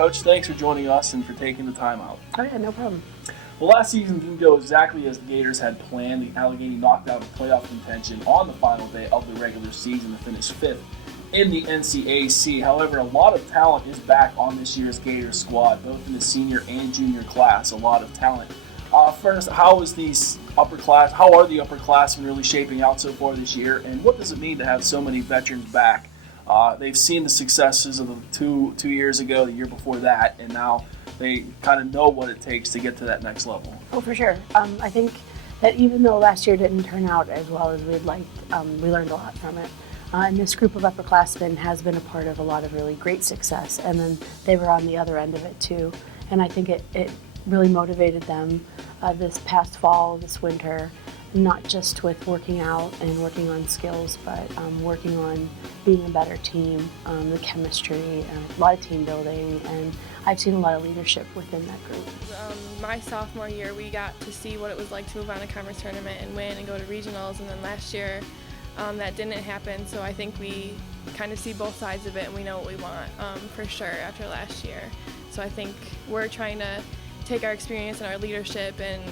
Coach, thanks for joining us and for taking the time out. Oh yeah, no problem. Well, last season didn't go exactly as the Gators had planned. The Allegheny knocked out of playoff contention on the final day of the regular season to finish 5th in the NCAC. However, a lot of talent is back on this year's Gators squad, both in the senior and junior class. A lot of talent. First, how are the upperclassmen really shaping out so far this year, and what does it mean to have so many veterans back? They've seen the successes of the two years ago, the year before that, and now they kind of know what it takes to get to that next level. Oh, for sure. I think that even though last year didn't turn out as well as we'd liked, we learned a lot from it. And this group of upperclassmen has been a part of a lot of really great success, and then they were on the other end of it too. And I think it really motivated them this past fall, this winter, not just with working out and working on skills, but working on being a better team, the chemistry, a lot of team building, and I've seen a lot of leadership within that group. My sophomore year, we got to see what it was like to move on a conference tournament and win and go to regionals, and then last year that didn't happen, so I think we kind of see both sides of it and we know what we want for sure after last year. So I think we're trying to take our experience and our leadership and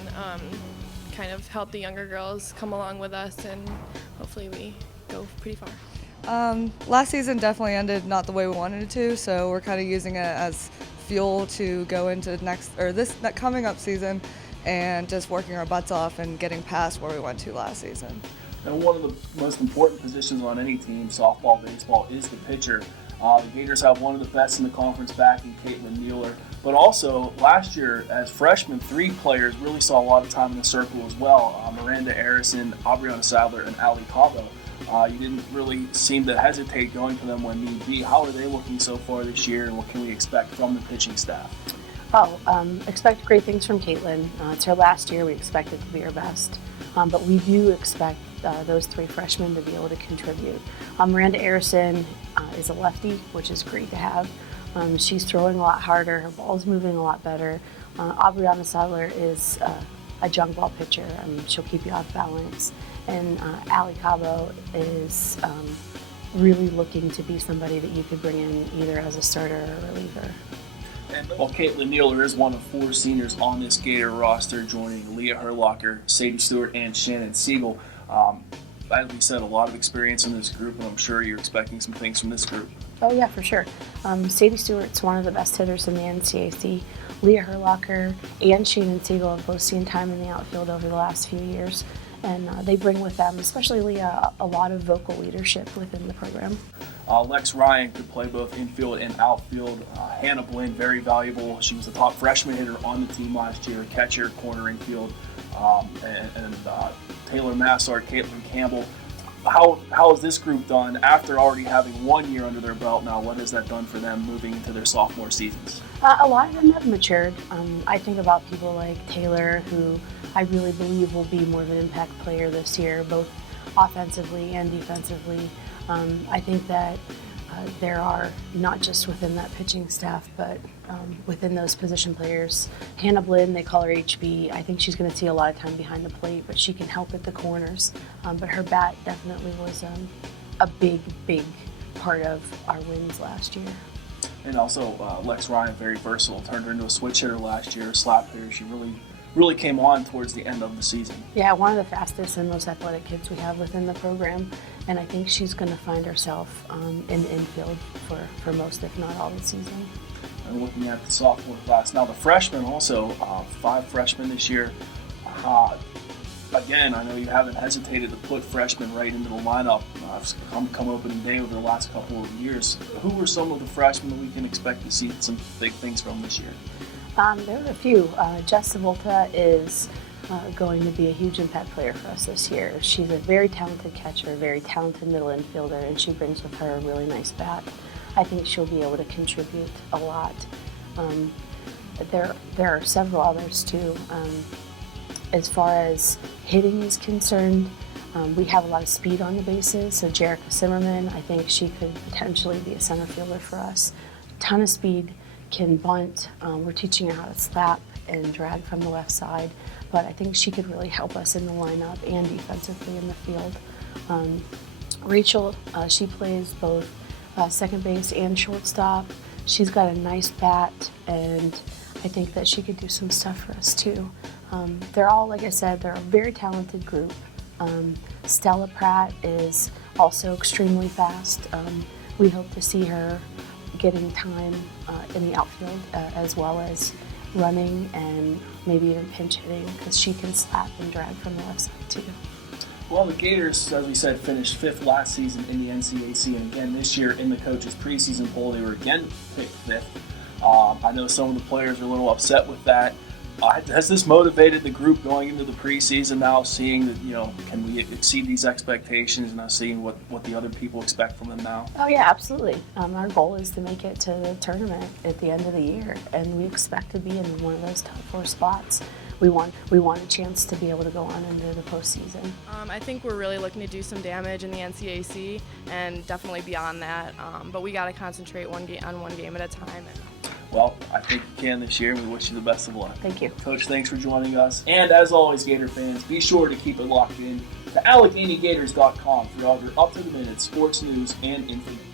kind of help the younger girls come along with us, and hopefully we go pretty far. Last season definitely ended not the way we wanted it to, so we're kind of using it as fuel to go into this coming up season and just working our butts off and getting past where we went to last season. And one of the most important positions on any team, softball, baseball, is the pitcher. The Gators have one of the best in the conference back in Caitlin Nealer. But also, last year, as freshmen, 3 players really saw a lot of time in the circle as well. Miranda Arison, Aubriana Sadler, and Ali Cabo. You didn't really seem to hesitate going to them when need be. How are they looking so far this year, and what can we expect from the pitching staff? Expect great things from Caitlin. It's her last year. We expect it to be her best. But we do expect those 3 freshmen to be able to contribute. Miranda Arison is a lefty, which is great to have. She's throwing a lot harder. Her ball's moving a lot better. Aubriana Sadler is a junk ball pitcher. She'll keep you off balance. And Ali Cabo is really looking to be somebody that you could bring in either as a starter or a reliever. And while Caitlin Nealer is one of 4 seniors on this Gator roster, joining Leah Herlocker, Sadie Stuart, and Shannon Siegel, as we said, a lot of experience in this group, and I'm sure you're expecting some things from this group. Oh yeah, for sure. Sadie Stewart's one of the best hitters in the NCAC. Leah Herlocker and Shannon Siegel have both seen time in the outfield over the last few years, and they bring with them, especially Leah, a lot of vocal leadership within the program. Lex Ryan could play both infield and outfield. Hannah Blaine, very valuable. She was the top freshman hitter on the team last year, catcher, corner infield, and Taylor Massart, Caitlin Campbell. How has this group done after already having 1 year under their belt now? What has that done for them moving into their sophomore seasons? A lot of them have matured. I think about people like Taylor, who I really believe will be more of an impact player this year, both offensively and defensively. I think that there are, not just within that pitching staff, but within those position players. Hannah Blinn, they call her HB. I think she's going to see a lot of time behind the plate, but she can help at the corners. But her bat definitely was a big part of our wins last year. And also, Lex Ryan, very versatile, turned her into a switch hitter last year, a slap hitter. She really came on towards the end of the season. Yeah, one of the fastest and most athletic kids we have within the program, and I think she's going to find herself in the infield for most, if not all, the season. And looking at the sophomore class, now the freshmen also, 5 freshmen this year. Again, I know you haven't hesitated to put freshmen right into the lineup. It's come opening day over the last couple of years. Who are some of the freshmen that we can expect to see some big things from this year? There are a few. Jess Savolta is going to be a huge impact player for us this year. She's a very talented catcher, very talented middle infielder, and she brings with her a really nice bat. I think she'll be able to contribute a lot. There are several others too. As far as hitting is concerned, we have a lot of speed on the bases. So Jerica Zimmerman, I think she could potentially be a center fielder for us. Ton of speed, can bunt. We're teaching her how to slap and drag from the left side, but I think she could really help us in the lineup and defensively in the field. Rachel, she plays both second base and shortstop. she's got a nice bat, and I think that she could do some stuff for us too. They're all, like I said, they're a very talented group. Stella Pratt is also extremely fast. We hope to see her getting time in the outfield as well as running and maybe even pinch hitting, because she can slap and drag from the left side too. Well, the Gators, as we said, finished 5th last season in the NCAC, and again this year in the coaches' preseason poll, they were again picked 5th. I know some of the players are a little upset with that. Has this motivated the group going into the preseason now, seeing that, can we exceed these expectations, and now seeing what the other people expect from them now? Oh yeah, absolutely. Our goal is to make it to the tournament at the end of the year, and we expect to be in one of those top 4 spots. We want a chance to be able to go on into the postseason. I think we're really looking to do some damage in the NCAC and definitely beyond that. But we got to concentrate on one game at a time. Well, I think you can this year, and we wish you the best of luck. Thank you. Coach, thanks for joining us. And as always, Gator fans, be sure to keep it locked in to AlleghenyGators.com for all your up-to-the-minute sports news and information.